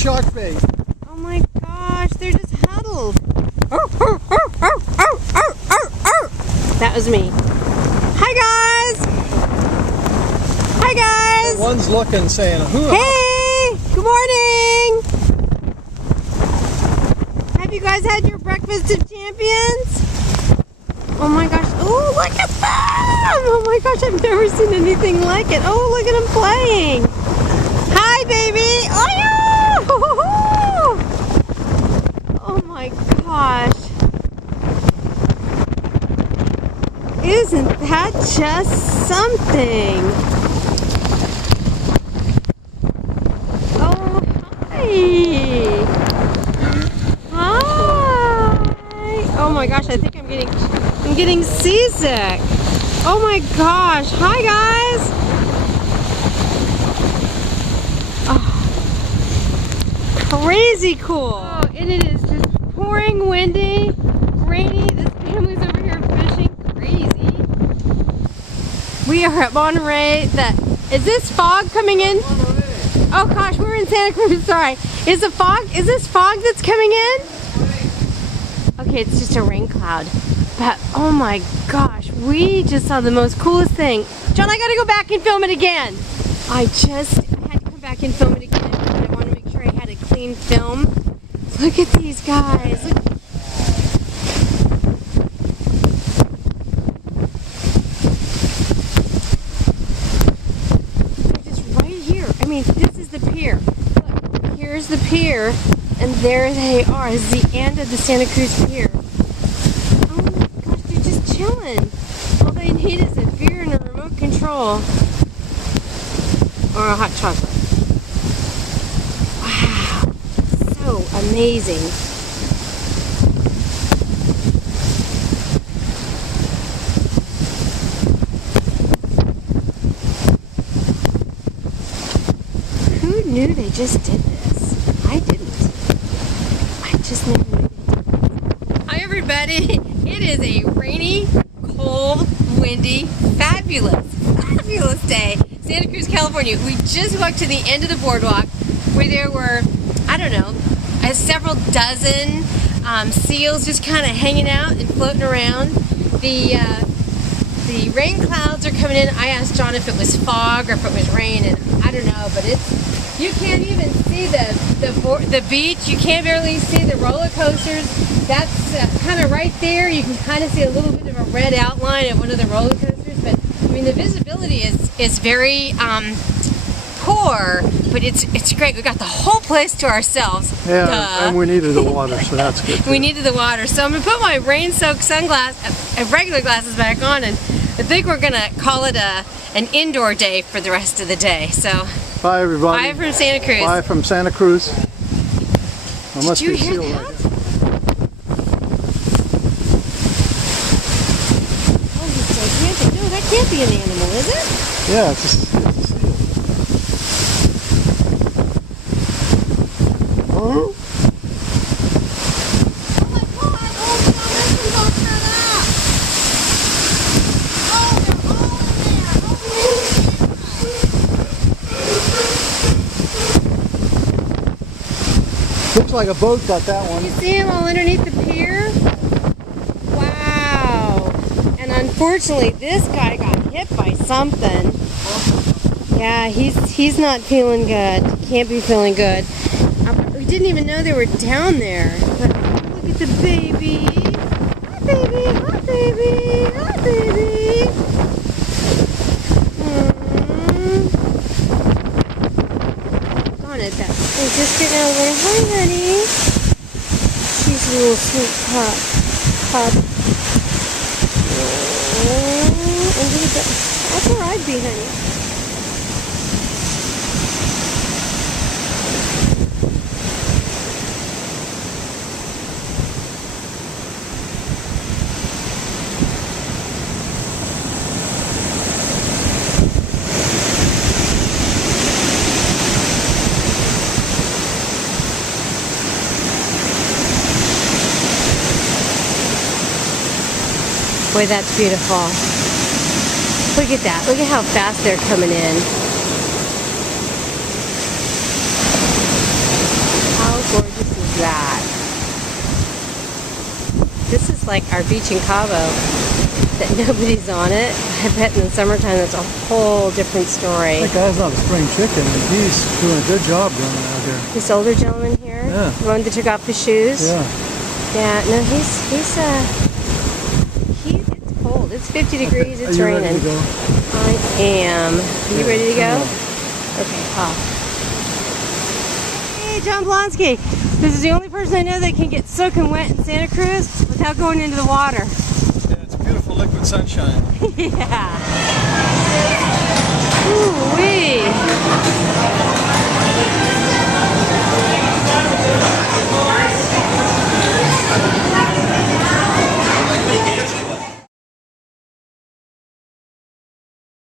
shark bait. Oh my gosh, they're just huddled. That was me. Hi guys! Hi guys! One's looking, saying, "Who?" Hey! Good morning! Have you guys had your breakfast of champions? Oh my gosh! Oh, look at them! Oh my gosh, I've never seen anything like it. Oh, look at them playing! Hi, baby! Oh yeah! Oh my gosh! Isn't that just something? Oh, hi! Hi! Oh my gosh, I think I'm getting seasick. Oh my gosh! Hi guys! Oh, crazy cool! Oh, and it is just pouring windy, rainy. This family's over here fishing. Crazy. We are at Monterey. Is this fog coming in? Oh gosh, we're in Santa Cruz. Sorry. Is this fog that's coming in? Okay, it's just a rain cloud. But oh my gosh, we just saw the most coolest thing. John, I gotta go back and film it again. I had to come back and film it again because I want to make sure I had a clean film. Look at these guys. Look. They're just right here. I mean, this is the pier. Look, here's the pier, and there they are. This is the end of the Santa Cruz pier. Chilling. All they need is a beer and a remote control. Or a hot chocolate. Wow. So amazing. Who knew they just did this? I didn't. I just never knew. Hi everybody. It is a rainy, cold, windy, fabulous day. Santa Cruz, California. We just walked to the end of the boardwalk where there were, I don't know, several dozen seals just kind of hanging out and floating around. The rain clouds are coming in. I asked John if it was fog or if it was rain, and I don't know, but you can't even see the beach. You can't barely see the roller coasters. That's kind of right there. You can kind of see a little bit of a red outline of one of the roller coasters, but I mean the visibility is very poor, but it's great. We got the whole place to ourselves. Yeah, and we needed the water, so that's good. We needed the water, so I'm gonna put my rain-soaked regular glasses back on, and I think we're gonna call it an indoor day for the rest of the day. So. Bye everybody. Bye from Santa Cruz. Bye from Santa Cruz. Did you hear that? Oh, he's gigantic. No, that can't be an animal, is it? Yeah, it's a seal. Oh. Oh my God! Oh, this all set up. Oh, they're all in there. Looks like a boat got that one. You see him all underneath the pier? Wow. And unfortunately, this guy got hit by something. Yeah, he's not feeling good. Can't be feeling good. We didn't even know they were down there. But look at the baby. Hi, baby. Hi, baby. Hi, baby. At that. Oh, just getting out of the way. Hi, honey. She's a little sweet pup. Oh, and look at that. That's where I'd be, honey. Boy, that's beautiful. Look at that. Look at how fast they're coming in. like our beach in Cabo, that nobody's on it. I bet in the summertime that's a whole different story. That guy's not a spring chicken. He's doing a good job running out here. This older gentleman here, Yeah. the one that took off his shoes. Yeah. Yeah, no, it's cold. It's 50 degrees, it's Are you raining. ready to go? I am. Are you ready to go? Okay, off. Hey, John Blonskij. This is the only person I know that can get soaking wet in Santa Cruz without going into the water. Yeah, it's beautiful liquid sunshine. Yeah. Ooh-wee.